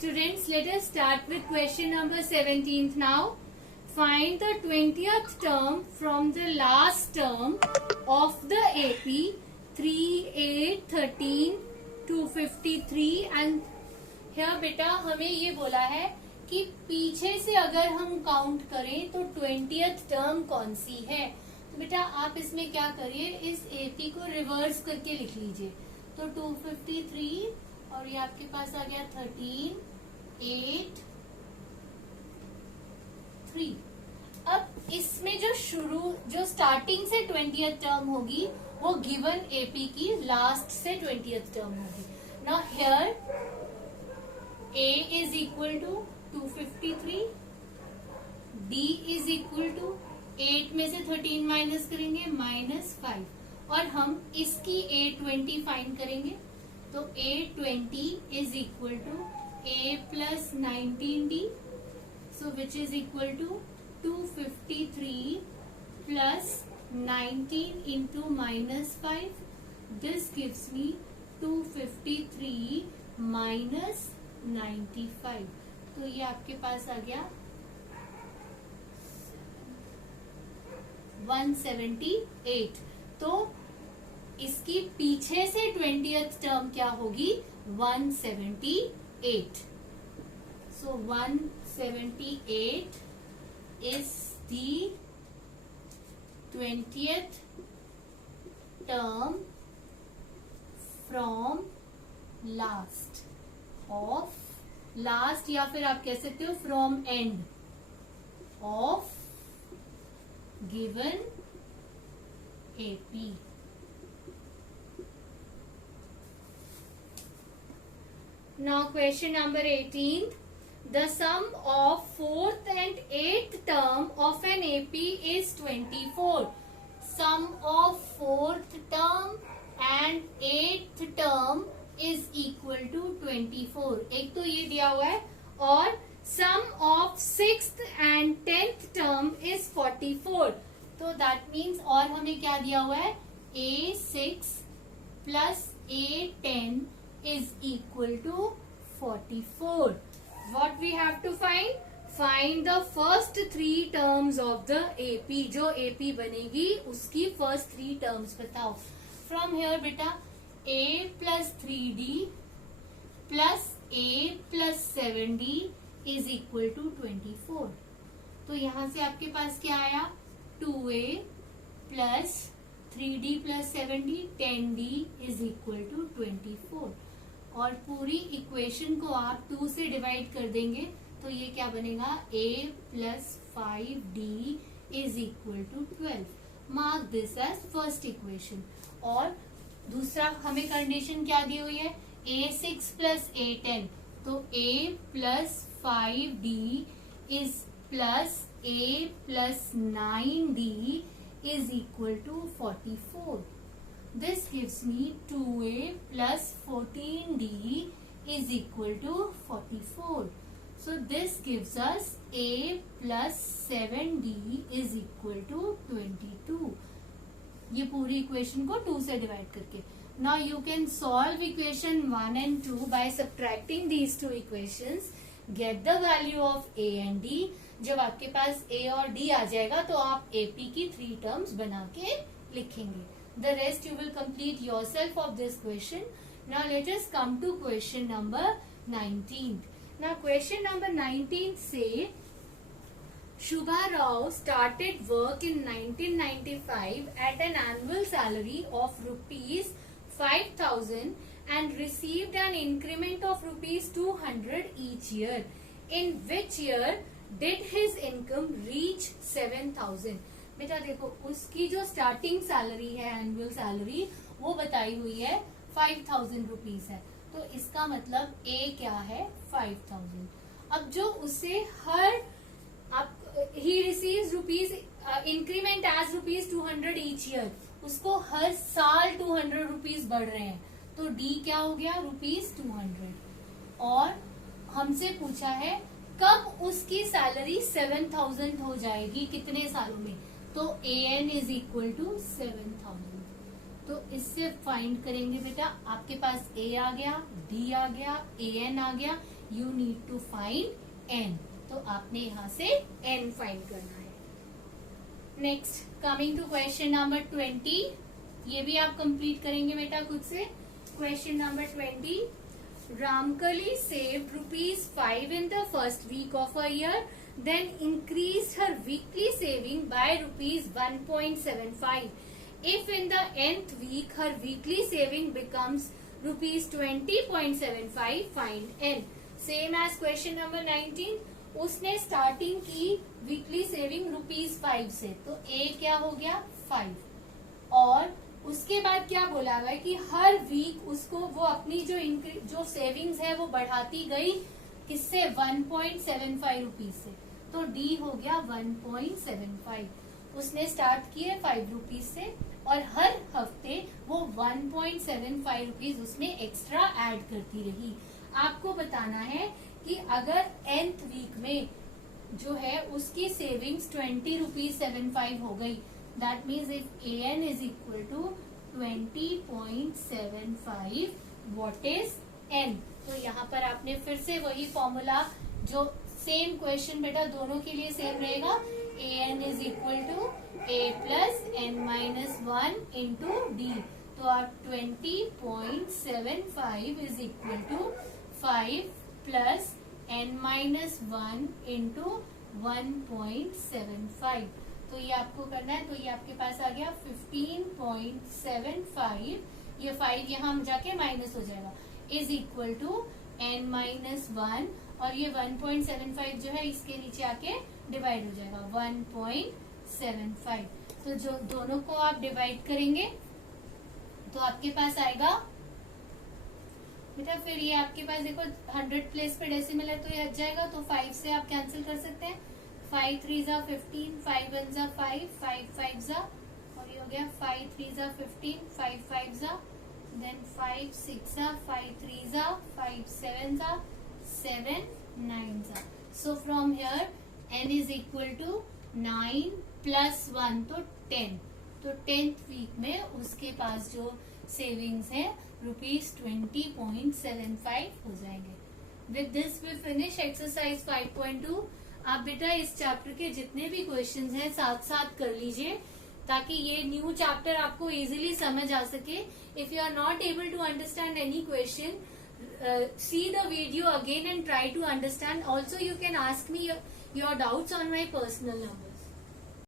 Students, let us start with question number 17th now. Find the 20th term from the last term of the AP 3, 8, 13, 253 and here बेटा हमें ये बोला है कि पीछे से अगर हम काउंट करें तो 20th टर्म कौन सी है। तो बेटा आप इसमें क्या करिए, इस AP को रिवर्स करके लिख लीजिए। तो 253 और ये आपके पास आ गया 13, 8, 3। अब इसमें जो स्टार्टिंग से 20th टर्म होगी वो गिवन AP की लास्ट से 20th टर्म होगी। Now here A is equal to 253, D is equal to 8 में से 13 माइनस करेंगे -5 और हम इसकी A20 फाइंड करेंगे। तो A20 is equal to A plus 19D, so which is equal to 253 plus 19 into -5. This gives me 253 minus 95। तो ये आपके पास आ गया 178। तो इसकी पीछे से 20th टर्म क्या होगी, 178। So 178 is the 20th term from last of last, या फिर आप कह सकते हो from end of given AP। Now question number 18, the sum of 4th and 8th term of an AP is 24। Sum of 4th term and 8th term is equal to 24। एक तो ये दिया हुआ है और sum of 6th and 10th term is 44। तो that means और हमें क्या दिया हुआ है, A6 plus A10 is equal to 44। What we have to find, find the first 3 terms of the AP। जो AP बनेगी उसकी फर्स्ट 3 टर्म्स बताओ। फ्रॉम हियर बेटा A plus 3D plus A plus 7D is equal to 24। तो यहां से आपके पास क्या आया, 2A plus 3D plus 7D 10D is equal to 24। और पूरी इक्वेशन को आप 2 से डिवाइड कर देंगे तो ये क्या बनेगा, A plus 5D is equal to 12। Mark this as first equation. और दूसरा हमें कंडीशन क्या दी हुई है, A6 प्लस A10। तो A plus 5D is plus A plus 9D is equal to 44। This gives me 2A plus 14D is equal to 44। So this gives us A plus 7D is equal to 22। ये पूरी equation को 2 से divide करके। Now you can solve equation 1 and 2 by subtracting these 2 equations, get the value of A and D। जब आपके पास A और D आ जाएगा तो आप AP की 3 टर्म्स बना के लिखेंगे। The rest you will complete yourself of this question. Now let us come to question number 19। Now question number 19 से Shubha Rao started work in 1995 at an annual salary of rupees 5,000 and received an increment of rupees 200 each year. In which year did his income reach 7,000? बेटा देखो, उसकी जो starting salary है, annual salary, वो बताई हुई है 5,000 रुपीज है। तो इसका मतलब A क्या है, 5,000। अब जो उसे हर he receives rupees increment as rupees 200 each year, उसको हर साल 200 रुपीज बढ़ रहे हैं। तो D क्या हो गया, रुपीज 200। और हमसे पूछा है कब उसकी सैलरी 7,000 हो जाएगी, कितने सालों में। तो AN इज इक्वल टू 7,000। तो इससे फाइंड करेंगे बेटा, आपके पास A आ गया, D आ गया, AN आ गया। You need to find n. तो आपने यहाँ से n फाइंड करना है. Next coming to question number 20. ये भी आप कंप्लीट करेंगे बेटा खुद से. Question number 20. Ramkali saved ₹5 in the first week of a year, then increased her weekly saving by ₹1.75. If in the nth week her weekly saving becomes ₹20.75, find n. Same as question number 19. उसने starting की weekly saving ₹5 से, तो a क्या हो गया 5, और उसके बाद क्या बोला हुआ है कि हर वीक उसको वो अपनी जो सेविंग्स है वो बढ़ाती गई किससे 1.75 रुपीज से. तो डी हो गया 1.75. उसने स्टार्ट किए 5 रुपीज से और हर हफ्ते वो 1.75 रुपीज उसमें एक्स्ट्रा ऐड करती रही. आपको बताना है कि अगर nth वीक में जो है उसकी सेविंग्स 20.75 हो गई, that means if an is equal to 20.75, what is n? तो यहाँ पर आपने फिर से वही फॉर्मूला, जो सेम क्वेश्चन बेटा दोनों के लिए सेम रहेगा. an is equal to a plus n minus 1 into d. तो आप 20.75 is equal to 5 plus n minus 1 into 1.75. तो ये आपको करना है. तो ये आपके पास आ गया 15.75. ये 5 यहाँ हम जाके माइनस हो जाएगा, is equal to n minus 1, और ये 1.75 जो है इसके नीचे आके डिवाइड हो जाएगा 1.75. तो जो दोनों को आप डिवाइड करेंगे तो आपके पास आएगा बेटा, फिर ये आपके पास देखो 100 प्लेस पे डेसिमल है तो ये हट जाएगा. तो 5 से आप कैंसिल कर सकते हैं. 5 3 जा 15, 5 1 जा 5, 5 5 जा, और ये हो गया 5 3 जा 15, 5 5 जा, देन 5 6 जा, 5 3 जा, 5 7 जा, 7 9 जा. So from here n is equal to 9 plus 1 तो 10. तो 10th वीक में उसके पास जो सेविंग्स है ₹20.75 हो जाएंगे. With this we finish exercise 5.2. आप बेटा इस चैप्टर के जितने भी क्वेश्चंस हैं साथ साथ कर लीजिए ताकि ये न्यू चैप्टर आपको इजीली समझ आ सके. If you are not able to understand any question, see the video again and try to understand. Also you can ask me your doubts on my personal number.